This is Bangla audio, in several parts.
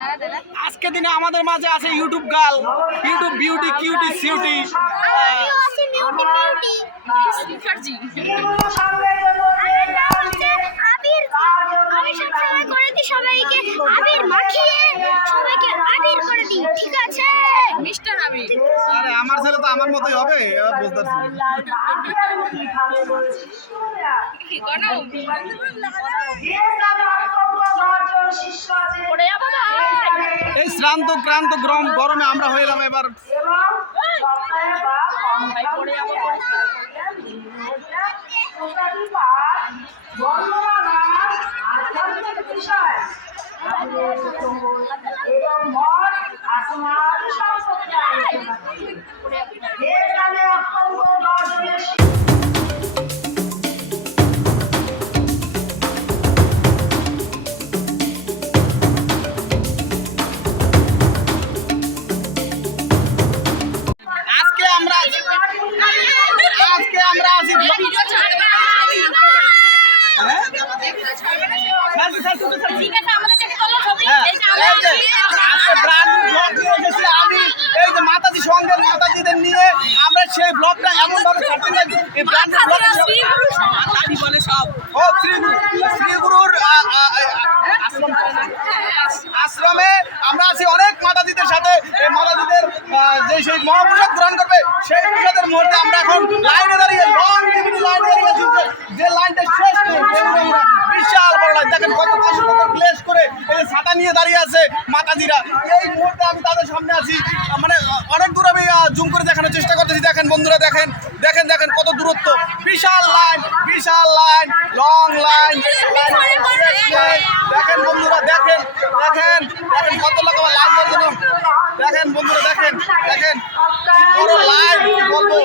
আজকে দিনে আমাদের মাঝে আছে YouTube girl, YouTube beauty, cutie sweetie. সবাইকে আবির মাখিয়ে সবাইকে আবির করে দিই, ঠিক আছে মিস্টার আবির? আরে আমার ছেলে তো আমার মতোই হবে, বুঝতে এই শ্রান্ত ক্রান্ত গরমে আমরা হইলাম এবার আজকে আমরা আছি মাতাজি সঙ্গের মাতাজিদের নিয়ে আমরা সেই ব্লগটা এমন ভাবে ছাড়তে চাই, এই ব্র্যান্ডের ব্লগ বলে সব ও শ্রীগুরুর আশ্রমে আমরা আছি অনেক মাতাজিদের সাথে। এই মাতাজিদের যে সেই মহাপ্রসাদ গ্রহণ করবে সেই প্রসাদের মুহূর্তে আমরা এখন লাইনে দাঁড়িয়ে লাইনে দাঁড়িয়ে যে লাইনটা শেষ নেই, বিশাল বড় লাইন। দেখেন কত কষ্ট ক্লেশ করে এই ছাতা নিয়ে দাঁড়িয়ে আছে মাতাজিরা। এই মুহূর্তে আমি তাদের সামনে আছি, মানে অনেক দূর আমি জুম করে দেখানোর চেষ্টা করতেছি। দেখেন বন্ধুরা, দেখেন দেখেন দেখেন কত দূরত্ব, বিশাল লাইন লং লাইন। দেখেন বন্ধুরা, দেখেন দেখেন দেখেন কত লোক আমার লাইন ধরার জন্য। দেখেন বন্ধুরা, দেখেন দেখেন বড় লাইন, কি বলবো।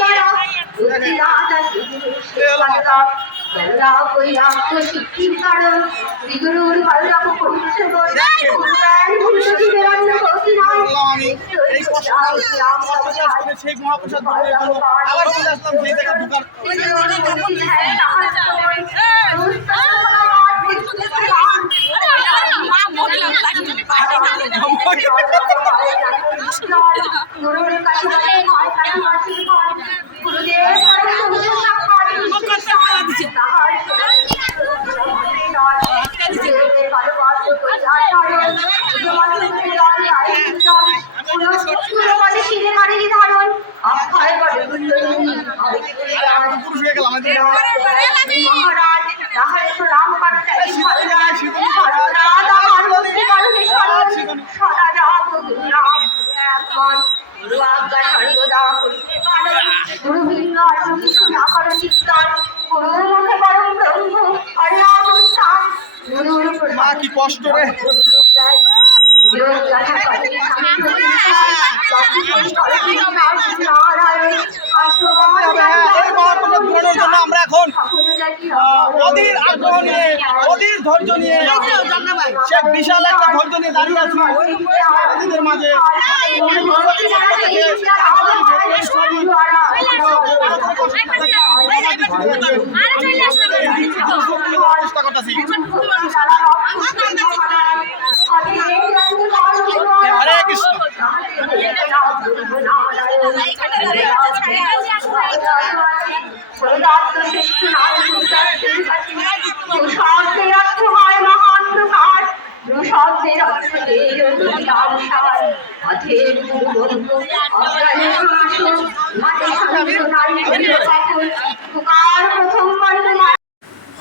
আমি এই কষ্ট সেই মহাপ্রসাদ আবার চলে আসলাম সেই জায়গায় ঢুকার। মা কি কষ্ট রে। আমরা এখন অধীর আগ্রহ নিয়ে, অধীর ধৈর্য নিয়ে, সে বিশাল একটা ধৈর্য নিয়ে দাঁড়িয়ে আছি মাঝে। চেষ্টা করতেছি। হরে কৃষ্ণ।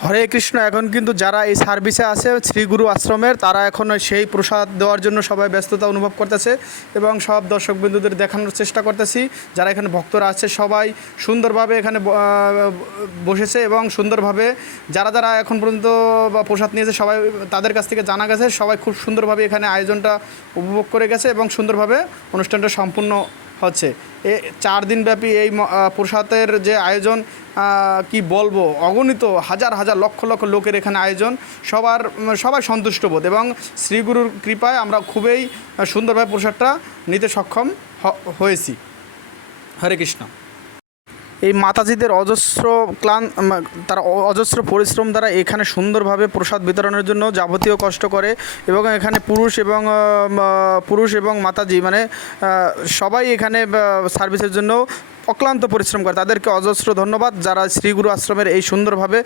হরে কৃষ্ণ। এখন কিন্তু যারা এই সার্ভিসে আছে শ্রীগুরু আশ্রমের, তারা এখন সেই প্রসাদ দেওয়ার জন্য সবাই ব্যস্ততা অনুভব করতেছে এবং সব দর্শক বিন্দুদের দেখানোর চেষ্টা করতেছি। যারা এখানে ভক্তরা আছে সবাই সুন্দরভাবে এখানে বসেছে এবং সুন্দরভাবে যারা যারা এখন পর্যন্ত প্রসাদ নিয়েছে সবাই তাদের কাছ থেকে জানা গেছে সবাই খুব সুন্দরভাবে এখানে আয়োজনটা উপভোগ করে গেছে এবং সুন্দরভাবে অনুষ্ঠানটা সম্পূর্ণ হচ্ছে। 4 দিনব্যাপী এই প্রসাদের যে আয়োজন কি বলবো, অগণিত হাজার হাজার লক্ষ লক্ষ লোকের এখানে আয়োজন, সবাই সন্তুষ্ট বোধ এবং শ্রীগুরুর কৃপায় আমরা খুবই সুন্দরভাবে প্রসাদটা নিতে সক্ষম হয়েছি। হরে কৃষ্ণ। এই মাতাজিদের অজস্র তারা অজস্র পরিশ্রম দ্বারা এখানে সুন্দরভাবে প্রসাদ বিতরণের জন্য যাবতীয় কষ্ট করে এবং এখানে পুরুষ এবং মাতাজি মানে সবাই এখানে সার্ভিসের জন্য অক্লান্ত পরিশ্রম করে। তাদেরকে অজস্র ধন্যবাদ যারা শ্রী গুরু আশ্রমের এই সুন্দরভাবে